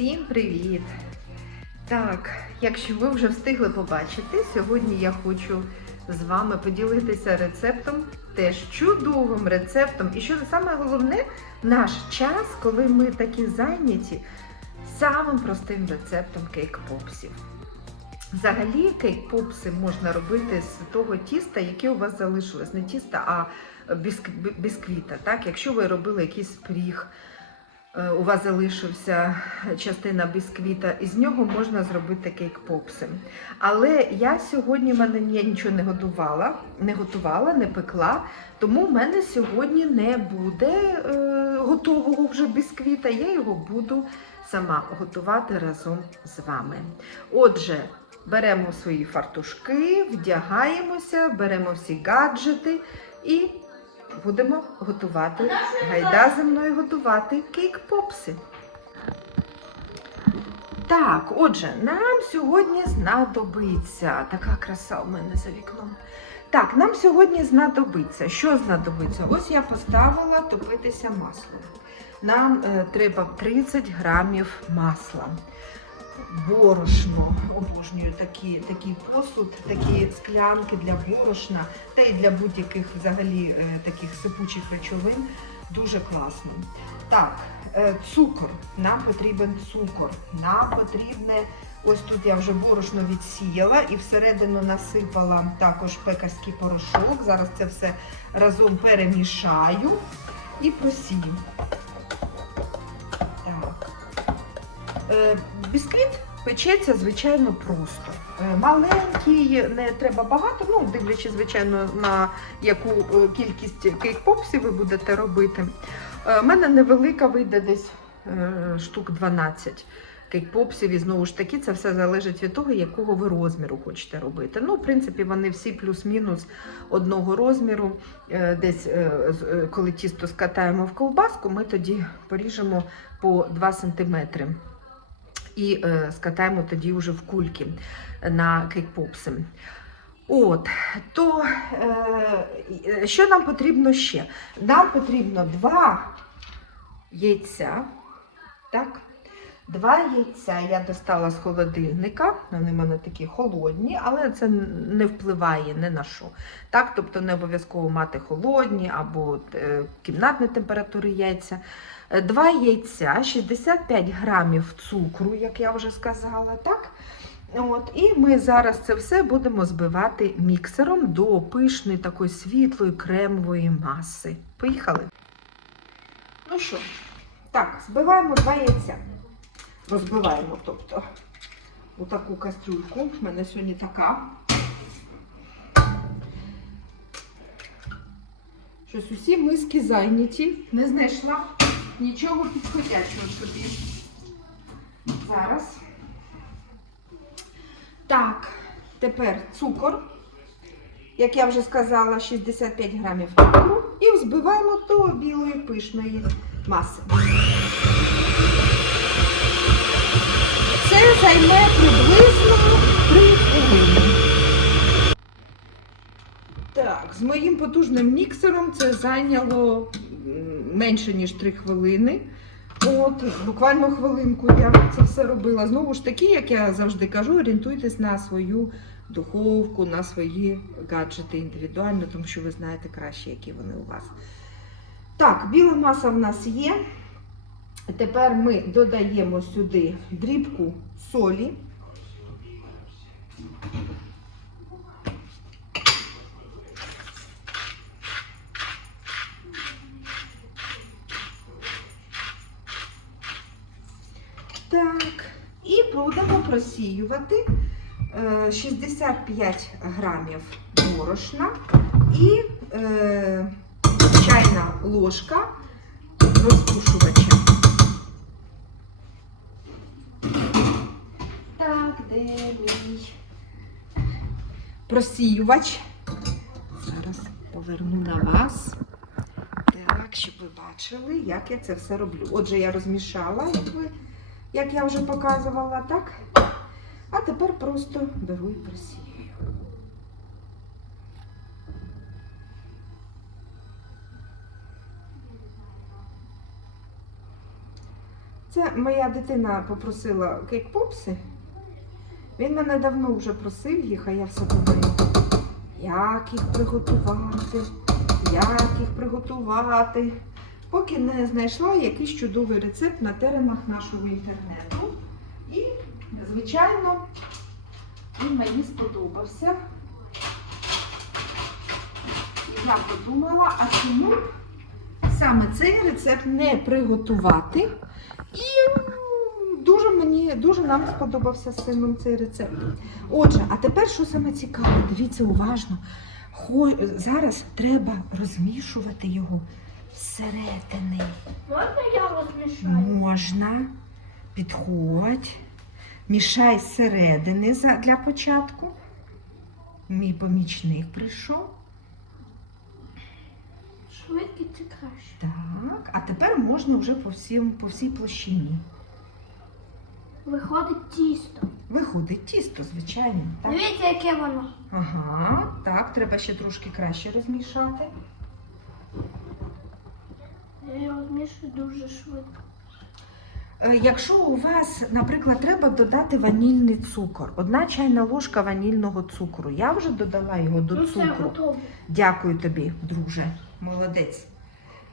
Всім привіт! Так, якщо ви вже встигли побачити, сьогодні я хочу з вами поділитися рецептом, теж чудовим рецептом. І що саме головне, наш час, коли ми такі зайняті, самим простим рецептом кейк-попсів. Взагалі, кейк-попси можна робити з того тіста, яке у вас залишилось. Не тіста, а бісквіта. Так? Якщо ви робили якийсь пиріг, е, у вас залишився частина бісквіта, із нього можна зробити кейк-попси. Але я сьогодні мене я нічого не готувала, не готувала, не пекла, тому в мене сьогодні не буде е, готового вже бісквіта. Я його буду сама готувати разом з вами. Отже, беремо свої фартушки, вдягаємося, беремо всі гаджети і будемо готувати. Гайда зі мною готувати кейк-попси. Так, отже, нам сьогодні знадобиться така краса у мене за вікном. Так, нам сьогодні знадобиться. Що знадобиться? Ось я поставила топитися масло. Нам е, треба 30 грамів масла. Борошно. Обожнюю такі, такий посуд, такі склянки для борошна та й для будь-яких взагалі е, таких сипучих речовин. Дуже класно. Так, е, цукор. Нам потрібен цукор. Нам потрібне, ось тут я вже борошно відсіяла і всередину насипала також пекарський порошок. Зараз це все разом перемішаю і просію. Бісквіт печеться, звичайно, просто. Е, Маленький, не треба багато, ну, дивлячись, звичайно, на яку е, кількість кейк-попсів ви будете робити. У мене невелика вийде десь е, штук 12 кейк-попсів, і знову ж таки, це все залежить від того, якого ви розміру хочете робити. Ну, в принципі, вони всі плюс-мінус одного розміру. Е, Десь, е, е, коли тісто скатаємо в ковбаску, ми тоді поріжемо по 2 см. І е, скатаємо тоді вже в кульки на кейк-попси. От, то е, що нам потрібно ще? Нам потрібно два яйця. Так? Два яйця я достала з холодильника, вони в мене такі холодні, але це не впливає ні на що. Так, тобто не обов'язково мати холодні або е, кімнатної температури яйця. Е, Два яйця, 65 грамів цукру, як я вже сказала, так? От, і ми зараз це все будемо збивати міксером до пишної такої світлої кремової маси. Поїхали. Ну що, так, збиваємо два яйця. Розбиваємо, тобто, у таку кастрюльку. У мене сьогодні така. Щось усі миски зайняті. Не знайшла нічого підходячого собі. Зараз. Так, тепер цукор. Як я вже сказала, 65 грамів цукру. І взбиваємо до білої пишної маси. Це займе приблизно 3 хвилини. Так, з моїм потужним міксером це зайняло менше, ніж 3 хвилини. От, буквально хвилинку я це все робила. Знову ж таки, як я завжди кажу, орієнтуйтесь на свою духовку, на свої гаджети індивідуально, тому що ви знаєте краще, які вони у вас. Так, біла маса в нас є. Тепер ми додаємо сюди дрібку солі. Так, і будемо просіювати е, 65 грамів борошна і е, чайна ложка розпушувача. Так, де мій просіювач? Зараз поверну на вас. Так, щоб ви бачили, як я це все роблю. Отже, я розмішала, як, ви, як я вже показувала, так? А тепер просто беру і просію. Це моя дитина попросила кейк-попси. Він мене давно вже просив їх, а я все думаю, як їх приготувати, як їх приготувати. Поки не знайшла якийсь чудовий рецепт на теренах нашого інтернету. І, звичайно, він мені сподобався. І я подумала, а чому саме цей рецепт не приготувати? І дуже мені, дуже нам сподобався з сином цей рецепт. Отже, а тепер що саме цікаве, дивіться уважно. Зараз треба розмішувати його зсередини. Можна я розмішаю? Можна. Підходь. Мішай зсередини за- для початку. Мій помічник прийшов. Швидкість це краще. Так, а тепер можна вже по, всім, по всій площині. Виходить тісто. Виходить тісто, звичайно. Так? Дивіться, яке воно. Ага, так, треба ще трошки краще розмішати. Я його розмішую дуже швидко. Е, Якщо у вас, наприклад, треба додати ванільний цукор, одна чайна ложка ванільного цукру. Я вже додала його до ну цукру. Це Дякую тобі, друже. Молодець.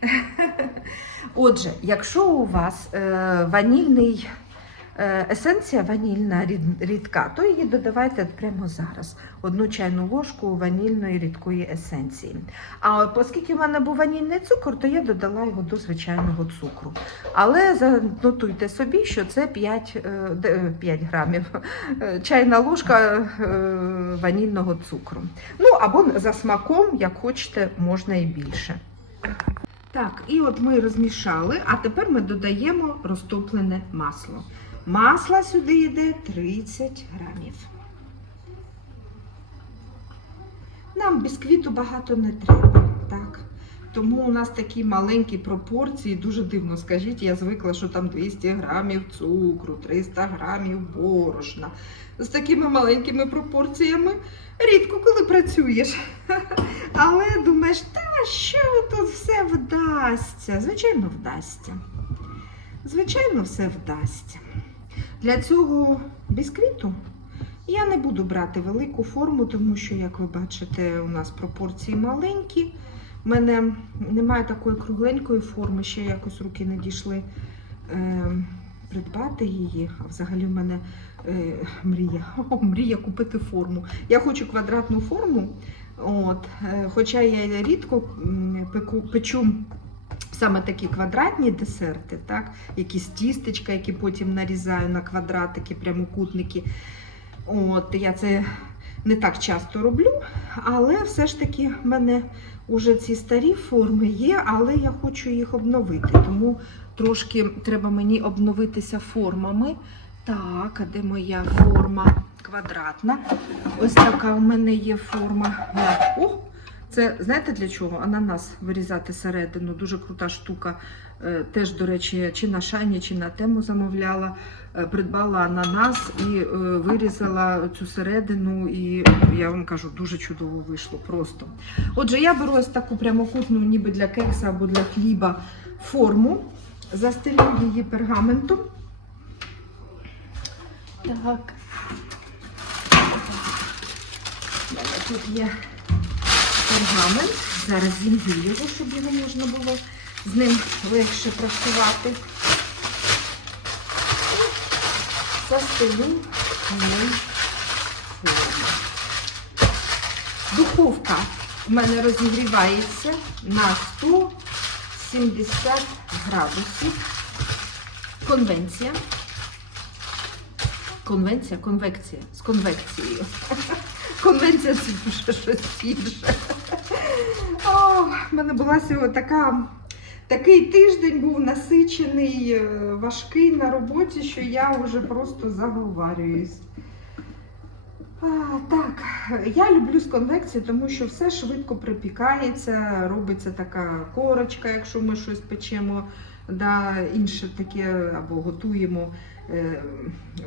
Отже, якщо у вас е, ванільний есенція ванільна рідка, то її додавайте прямо зараз. Одну чайну ложку ванільної рідкої есенції. А оскільки в мене був ванільний цукор, то я додала його до звичайного цукру. Але занотуйте собі, що це 5, е, де- е, 5 грамів е, чайна ложка е, ванільного цукру. Ну або за смаком, як хочете, можна і більше. Так, і от ми розмішали, а тепер ми додаємо розтоплене масло. Масла сюди йде 30 грамів. Нам бісквіту багато не треба, так? Тому у нас такі маленькі пропорції, дуже дивно, скажіть, я звикла, що там 200 грамів цукру, 300 грамів борошна. З такими маленькими пропорціями рідко коли працюєш. Але думаєш, та що тут все вдасться? Звичайно, вдасться. Звичайно, все вдасться. Для цього бісквіту я не буду брати велику форму, тому що, як ви бачите, у нас пропорції маленькі. У мене немає такої кругленької форми, ще якось руки не дійшли е, придбати її. А взагалі в мене е, мрія. О, мрія купити форму. Я хочу квадратну форму. От, е, хоча я рідко пеку, печу саме такі квадратні десерти, так? якісь тістечка, які потім нарізаю на квадратики, прямокутники. От, я це не так часто роблю, але все ж таки в мене вже ці старі форми є, але я хочу їх обновити. Тому трошки треба мені обновитися формами. Так, а де моя форма квадратна? Ось така у мене є форма. О, це знаєте для чого? Ананас вирізати середину. Дуже крута штука. Е, Теж, до речі, чи на шайні, чи на тему замовляла. Е, Придбала ананас і е, вирізала цю середину, і я вам кажу, дуже чудово вийшло просто. Отже, я беру ось таку прямокутну, ніби для кекса або для хліба форму, застелю її пергаментом. Так. Тут є пергамент. Зараз зім'ю його, щоб його можна було з ним легше працювати. І застелю. Духовка в мене розігрівається на 170 градусів. Конвенція. Конвенція, конвекція. З конвекцією. Конвенція це дуже щось інше. О, в мене була така. Такий тиждень був насичений, е, важкий на роботі, що я вже просто заговарююсь. А, так, я люблю з конвекції, тому що все швидко припікається, робиться така корочка, якщо ми щось печемо, да, інше таке або готуємо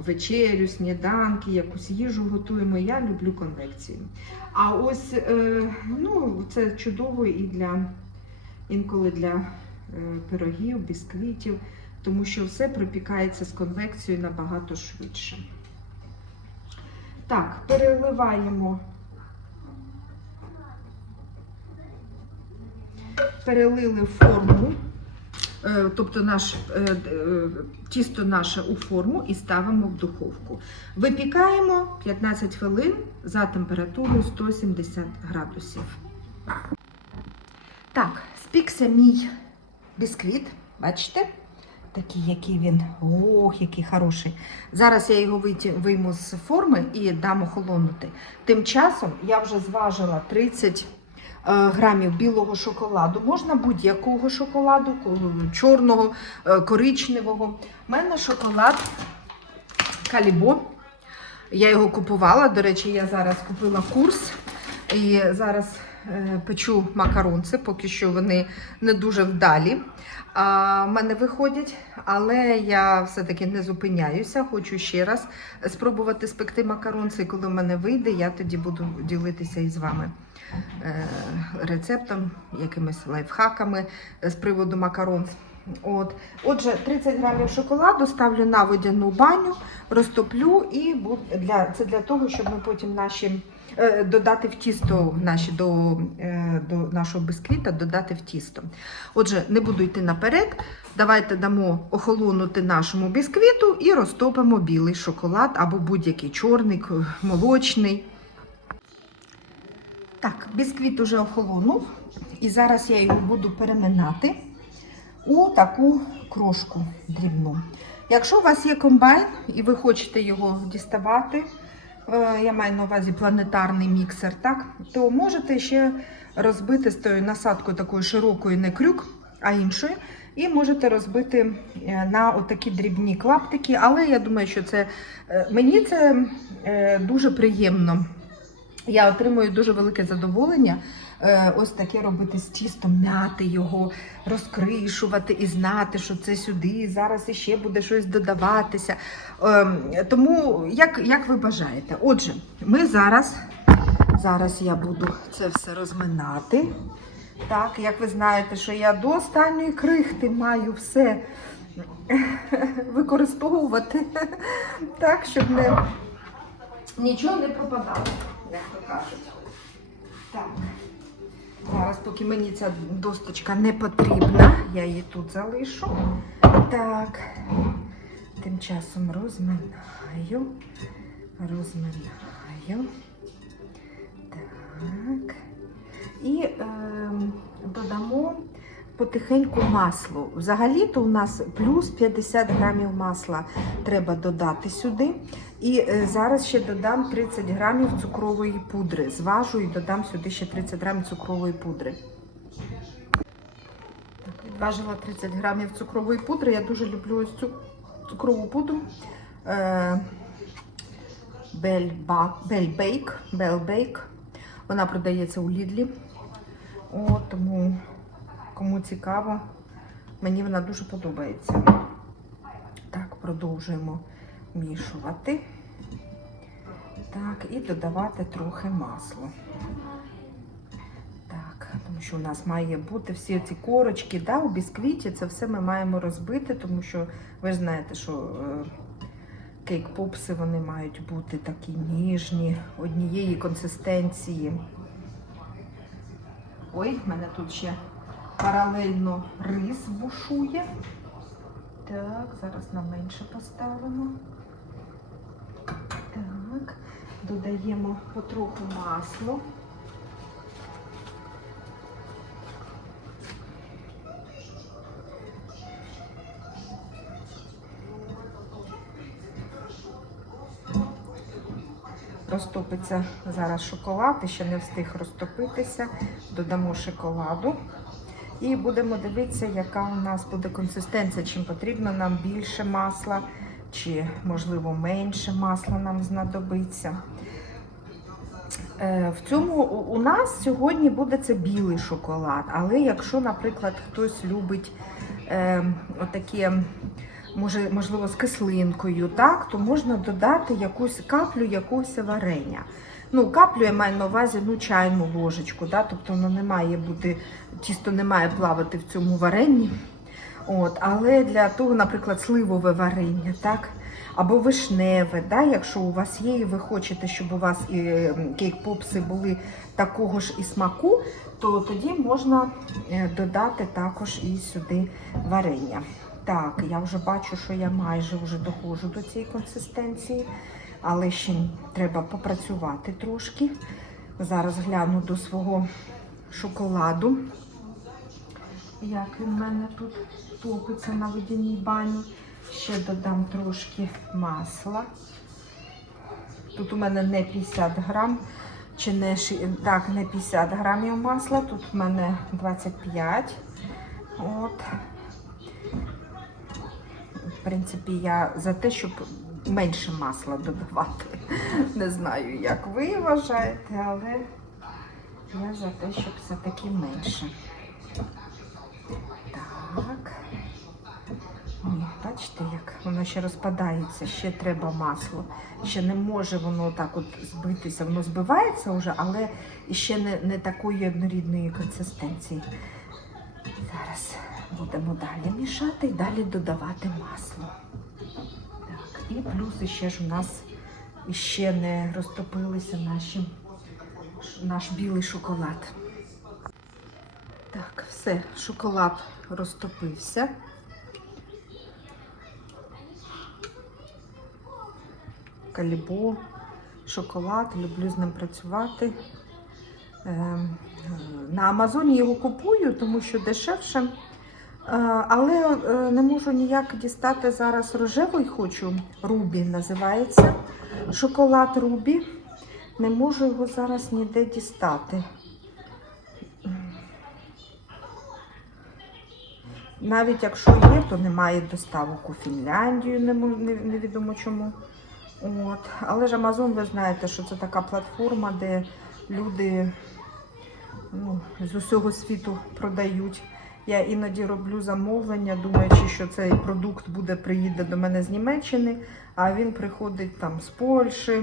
вечерю, сніданки, якусь їжу готуємо. Я люблю конвекцію. А ось е, ну, це чудово і для інколи для е, пирогів, бісквітів. тому що все пропікається з конвекцією набагато швидше. Так, переливаємо. Перелили форму, е, тобто наш, е, е, тісто наше у форму і ставимо в духовку. Випікаємо 15 хвилин за температурою 170 градусів. Так, спікся мій бісквіт. Бачите? Такий, який він. Ох, який хороший. Зараз я його вийму з форми і дам охолонути. Тим часом я вже зважила 30 е, грамів білого шоколаду. Можна будь-якого шоколаду, чорного, е, коричневого. У мене шоколад Калібо. Я його купувала. До речі, я зараз купила курс і зараз е, печу макаронці, поки що вони не дуже вдалі. А, мене виходять, але я все-таки не зупиняюся. Хочу ще раз спробувати спекти макаронці. Коли в мене вийде, я тоді буду ділитися із вами е, рецептом, якимись лайфхаками з приводу макарон. От. Отже, 30 грамів шоколаду ставлю на водяну баню, розтоплю і для, це для того, щоб ми потім наші е, додати в тісто наші до, е, до нашого бисквіта, додати в тісто. Отже, не буду йти наперед. Давайте дамо охолонути нашому бісквіту і розтопимо білий шоколад або будь-який чорний, молочний. Так, бісквіт уже охолонув, і зараз я його буду переминати у таку крошку дрібну. Якщо у вас є комбайн і ви хочете його діставати, е, я маю на увазі планетарний міксер, так, то можете ще розбити з тою насадкою такою широкою, не крюк, а іншою. І можете розбити е, на отакі дрібні клаптики, але я думаю, що це е, мені це е, дуже приємно. Я отримую дуже велике задоволення е, ось таке робити з тістом, мяти його, розкришувати і знати, що це сюди, зараз іще буде щось додаватися. Ем, Тому як, як ви бажаєте. Отже, ми зараз, зараз я буду це все розминати. Так, як ви знаєте, що я до останньої крихти маю все використовувати, так, щоб не, нічого не пропадало, як то кажуть. Так. Зараз, поки мені ця досточка не потрібна, я її тут залишу. Так. Тим часом розминаю. Розминаю. Так. І ем, додамо потихеньку масло. Взагалі-то у нас плюс 50 грамів масла треба додати сюди. І е, зараз ще додам 30 грамів цукрової пудри. Зважу і додам сюди ще 30 грамів цукрової пудри. Так, відважила 30 грамів цукрової пудри. Я дуже люблю ось цю цукрову пудру. Бельбейк. Белбейк. Вона продається у Лідлі. О, тому кому цікаво, мені вона дуже подобається. Так, продовжуємо вмішувати. Так, і додавати трохи масла. Так, тому що у нас має бути всі ці корочки, да, у бісквіті, це все ми маємо розбити, тому що ви знаєте, що е, кейк-попси вони мають бути такі ніжні, однієї консистенції. Ой, в мене тут ще паралельно рис бушує. Так, зараз на менше поставимо. Так, додаємо потроху масло. Розтопиться зараз шоколад, і ще не встиг розтопитися. Додамо шоколаду. І будемо дивитися, яка у нас буде консистенція, чим потрібно нам більше масла, чи, можливо, менше масла нам знадобиться. Е, В цьому у- нас сьогодні буде це білий шоколад. Але якщо, наприклад, хтось любить е, отаке, може, можливо, з кислинкою, так, то можна додати якусь каплю якогось варення. Ну, каплю я маю на увазі ну, чайну ложечку, да? тобто воно не має бути, тісто не має плавати в цьому варенні. От, але для того, наприклад, сливове варення, так? Або вишневе, да? якщо у вас є, і ви хочете, щоб у вас і кейк-попси були такого ж і смаку, то тоді можна е, додати також і сюди варення. Так, я вже бачу, що я майже вже доходжу до цієї консистенції, але ще треба попрацювати трошки. Зараз гляну до свого шоколаду, як він в мене тут топиться на водяній бані. Ще додам трошки масла. Тут у мене не 50 грам, чи не так, не 50 грамів масла, тут в мене 25. От. В принципі, я за те, щоб менше масла додавати. Не знаю, як ви вважаєте, але я за те, щоб все-таки менше. Так. Бачите, як воно ще розпадається, ще треба масло. Ще не може воно так от збитися. Воно збивається вже, але ще не, не такої однорідної консистенції. Зараз будемо далі мішати і далі додавати масло. Так, і плюс ще ж у нас ще не розтопилися наші, наш білий шоколад. Так, все, шоколад розтопився. Калібо, шоколад, люблю з ним працювати. Ем, На Амазоні його купую, тому що дешевше. Е, Але е, не можу ніяк дістати зараз рожевий хочу. Рубі називається. Шоколад Рубі. Не можу його зараз ніде дістати. Навіть якщо є, то немає доставок у Фінляндію, не мо- не- невідомо чому. От. Але ж Amazon, ви знаєте, що це така платформа, де люди ну, з усього світу продають. Я іноді роблю замовлення, думаючи, що цей продукт буде приїде до мене з Німеччини, а він приходить там з Польщі,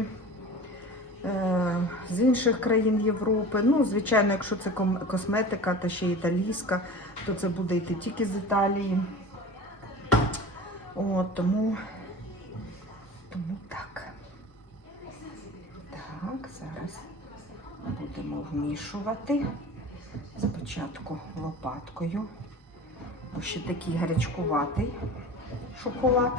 з інших країн Європи. Ну, звичайно, якщо це косметика та ще італійська, то це буде йти тільки з Італії. От, тому, тому так. Так, зараз будемо вмішувати. Спочатку лопаткою, бо ще такий гарячкуватий шоколад.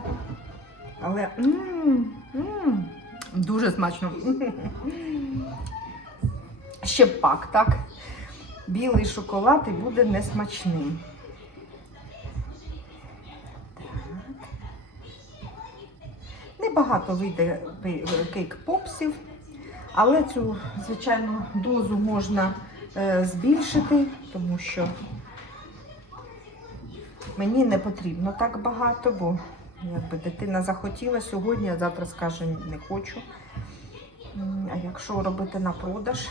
Але м, м, дуже смачно. Ще пак, так? Білий шоколад і буде несмачним. Небагато вийде кейк-попсів, але цю, звичайно, дозу можна е, збільшити, тому що мені не потрібно так багато, бо якби дитина захотіла сьогодні, а завтра скаже не хочу. А якщо робити на продаж,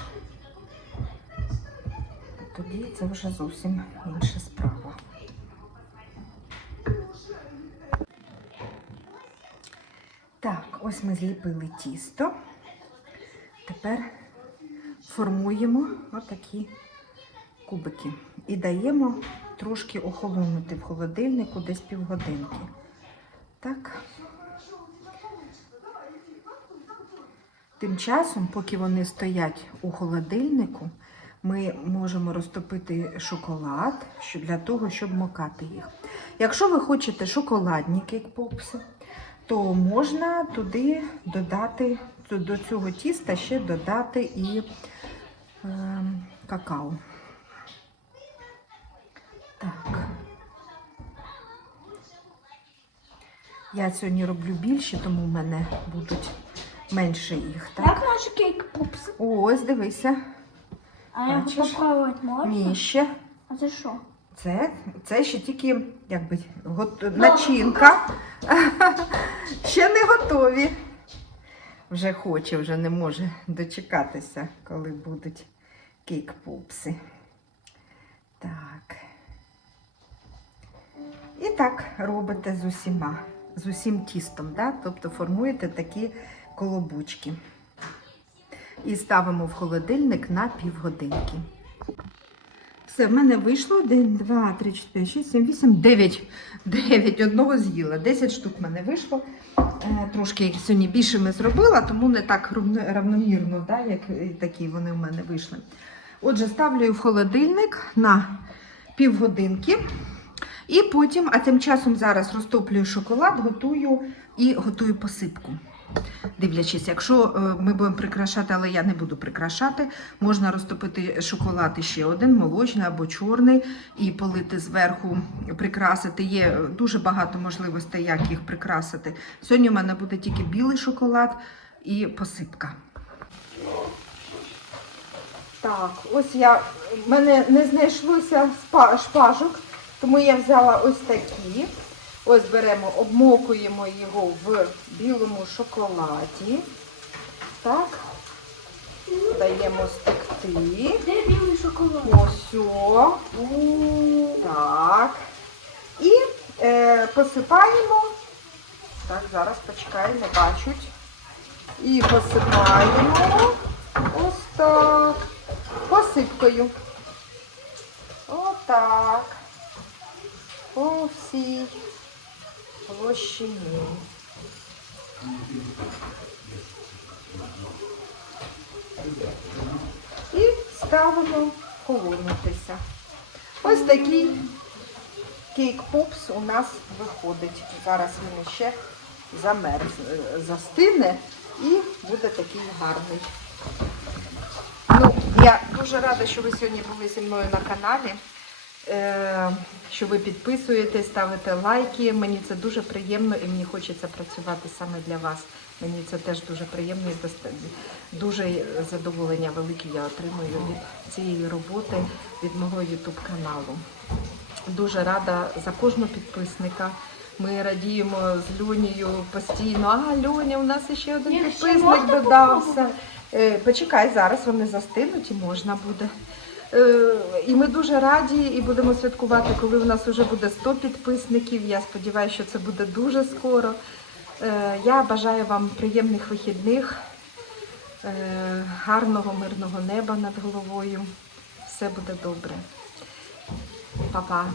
тоді це вже зовсім інша справа. Так, ось ми зліпили тісто. Тепер формуємо отакі кубики і даємо трошки охолонути в холодильнику десь півгодинки. Так. Тим часом, поки вони стоять у холодильнику, ми можемо розтопити шоколад для того, щоб мокати їх. Якщо ви хочете шоколадні кейк-попси, то можна туди додати до цього тіста ще додати і е, какао. Так. Я сьогодні роблю більше, тому в мене будуть менше їх. Так? Як наш кейк пупс? Ось, дивися. А його Бачиш? попробувати можна? Ні, ще. А це що? Це, це ще тільки якби, гот... начинка. ще не готові. Вже хоче, вже не може дочекатися, коли будуть кейк-пупси. Так. І так робите з усіма, з усім тістом, да? тобто формуєте такі колобочки. І ставимо в холодильник на півгодинки. Все, в мене вийшло 1, 2, 3, 4, 6, 7, 8, 9. 9 одного з'їла. 10 штук в мене вийшло. Е, Трошки сьогодні більше ми зробила, тому не так равно- равномірно, да, як такі вони в мене вийшли. Отже, ставлю в холодильник на півгодинки. І потім, а тим часом зараз розтоплюю шоколад, готую і готую посипку. Дивлячись, якщо е, ми будемо прикрашати, але я не буду прикрашати, можна розтопити шоколад ще один, молочний або чорний, і полити зверху, прикрасити. Є е, дуже багато можливостей, як їх прикрасити. Сьогодні у мене буде тільки білий шоколад і посипка. Так, ось я в мене не знайшлося шпажок, тому я взяла ось такі. Ось беремо, обмокуємо його в білому шоколаді. Так. Даємо стекти. Де білий шоколад? Ось. о. Так. І е, посипаємо. Так, зараз почекаю, не бачать. І посипаємо ось так. Посипкою. Отак. По всій площині. І ставимо холонутися. Ось такий кейк-попс у нас виходить. Зараз він ще замерз, е, застине і буде такий гарний. Ну, я дуже рада, що ви сьогодні були зі мною на каналі. Е, що ви підписуєте, ставите лайки. Мені це дуже приємно і мені хочеться працювати саме для вас. Мені це теж дуже приємно і дуже задоволення велике я отримую від цієї роботи, від мого YouTube каналу. Дуже рада за кожного підписника. Ми радіємо з Льонією постійно. А, Льоня, у нас ще один підписник додався. Е, Почекай, зараз вони застинуть і можна буде. Е, І ми дуже раді і будемо святкувати, коли у нас вже буде 100 підписників. Я сподіваюся, що це буде дуже скоро. Е, Я бажаю вам приємних вихідних, е, гарного мирного неба над головою. Все буде добре. Па-па.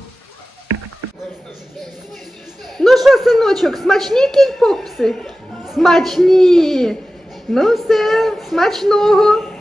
Ну що, синочок, смачні кейк-попси? Смачні. Ну все, смачного.